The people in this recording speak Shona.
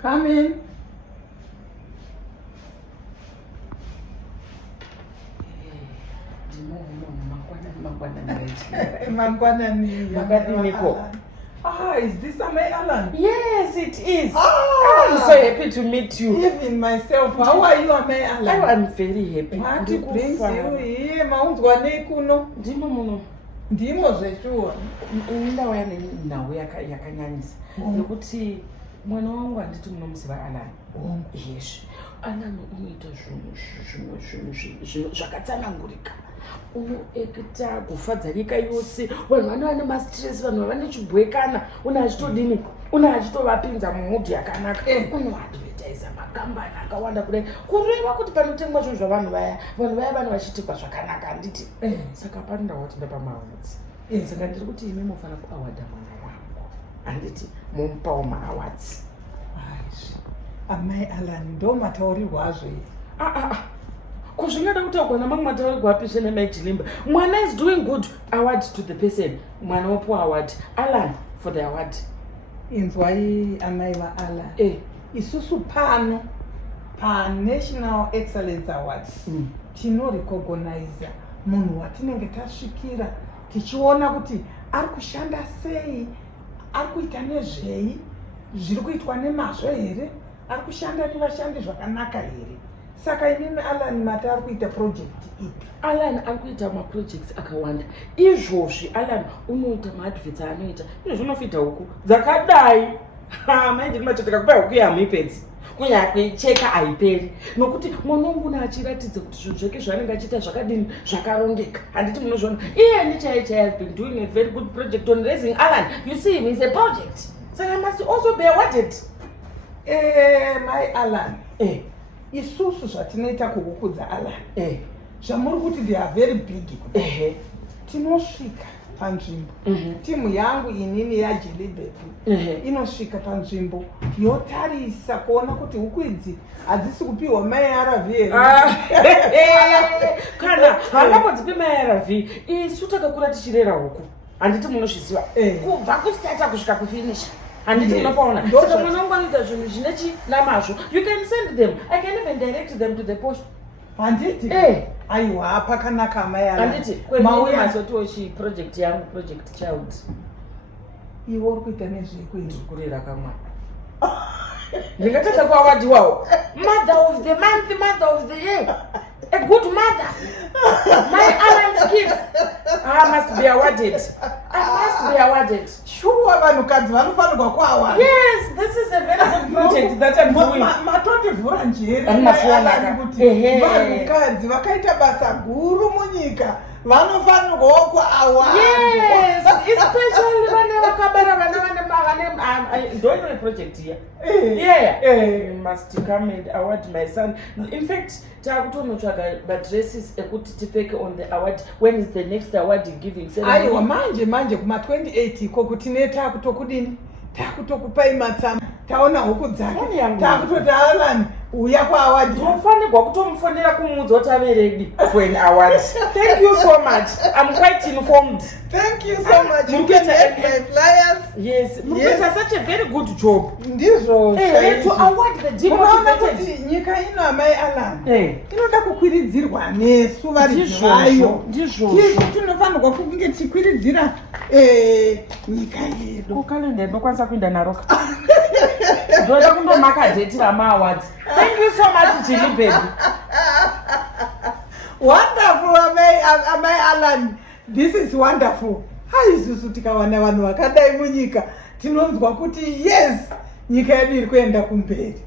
Come in. Is this Amai Alan? Yes, it is. I'm so happy to meet you. Even myself. How are you, Amai Alan? I'm very happy. What brings you here? Maunzwane kuno. Ndimo muno. Ndimo zveshuwa. Ndawa nawo yakanyanyisa. Nokuti mwana wangu anditi munomuziva Alan. Yes. Alan unoita zvinhu zvakatsanangurika. Unoekita kufadza nyika yose. Vanhu vane mastress, vanhu vane chibwekana. Unachitodini? Unachitovapinza mumudi yakanaka. Unoadvertise makambani akawanda kudai. Kureva kuti panotengwa zvinhu zvavanhu vaya. Vanhu vaya vanhu vachitikwa zvakanaka handiti. Saka panda wati ndapamaawardsi. Saka ndiri kuti imi mufana kuawarda mwana wangu. Handiti mumpawo maawards. Amai Alan, ndo mataurirwa azvo. Kuzvingada kutaurwa namamwe mataurirwa api zvene Mai Chilimba. Mwana is doing good. Award to the person. Mwana wapuwa award. Alan for the award. Inzwai amai va Alan. Isusu pano National Excellence Awards. Tino recognize munhu watinenge tasvikira tichiona kuti ari kushanda sei, ari kuita nezvei, zviri kuitwa nemazvo here, ari kushanda nevashandi zvakanaka here. Saka inini Alan mati ari kuita project ipi? Alan ari kuita maprojects akawanda. Izvozvi Alan unoita maadverts anoita. Zvinofita huku dzakadai. Maindi kumachotoka kupa huku yamipedzi. Kunya kuicheka haiperi. Nokuti mwanangu achiratidza kuti zvinhu zvake zvaanenge achiita zvakadini zvakarongeka. Handiti munozviona. Iye ndichaicha has been doing a very good project on raising Alan. You see him, he's a project. So I must also be awarded. My Alan. Isusu zvatinoita kukukudza Alan. Zvamuri kuti they are very big. Tinosvika panzvimbo. Timu yangu inini yaJelibepu inosvika panzvimbo yotarisa kuona kuti huku idzi hadzisi kupiwa MARV here. Kana havangambodzipi MARV. Isu takakura tichirera huku. Handiti munozviziva. Kubva kustarta kusvika kufinisha. Handiti munopaona. Saka mwana wangu anoita zvinhu zvinechi namazvo. You can send them. I can even direct them to the post. Handiti? Aiwa pakanaka amai Alan. Handiti kwemauya mazotiwo project yangu, project child. Iwo uri kuita nezvekwini kurera kamwana. Ndingatadza kuawadiwawo. Mother of the month, mother of the year. A good mother. My Alan's kids. I must be awarded. I must be awarded. Sure, vanhukadzi vanofanirwa kuaward. Yes, this is a very good project that I'm doing. Matotivhura njere kuti vanhukadzi vakaita basa guru munyika vanofanirwa kuaward. Yes, especially vane vakabara vana vane don't know a project here. You must come and award my son. In fact, takutonotsvaga madresses ekuti tipfeke on the award. When is the next award giving ceremony? Aiwa manje kuma 28 iko kuti takutokudini, takutokupai matsamba, taona huku dzake, takutoti Alan uya kuaward. Tofanirwa kutomufonera kumuudza kuti ave ready for an award. Thank you so much. I'm quite informed. Thank you so much. You can have my flyers. Yes, Muketa such a very good job. Ndizvo. To award the demotivated. Nyika ino amai Alan. Inoda kukwiridzirwa nesu vari zvayo. Ndizvo. Tinofanirwa kunge tikwiridzira nyika yedu. Kukalenda ndokwanisa kuenda naroka. Ndoda kundomaka date rama-awards. Thank you so much, Chili Baby. Wonderful, amai Alan. This is wonderful. Haisusu tikawana vanhu vakadai munyika tinonzwa kuti yes, nyika yedu iri kuenda kumberi.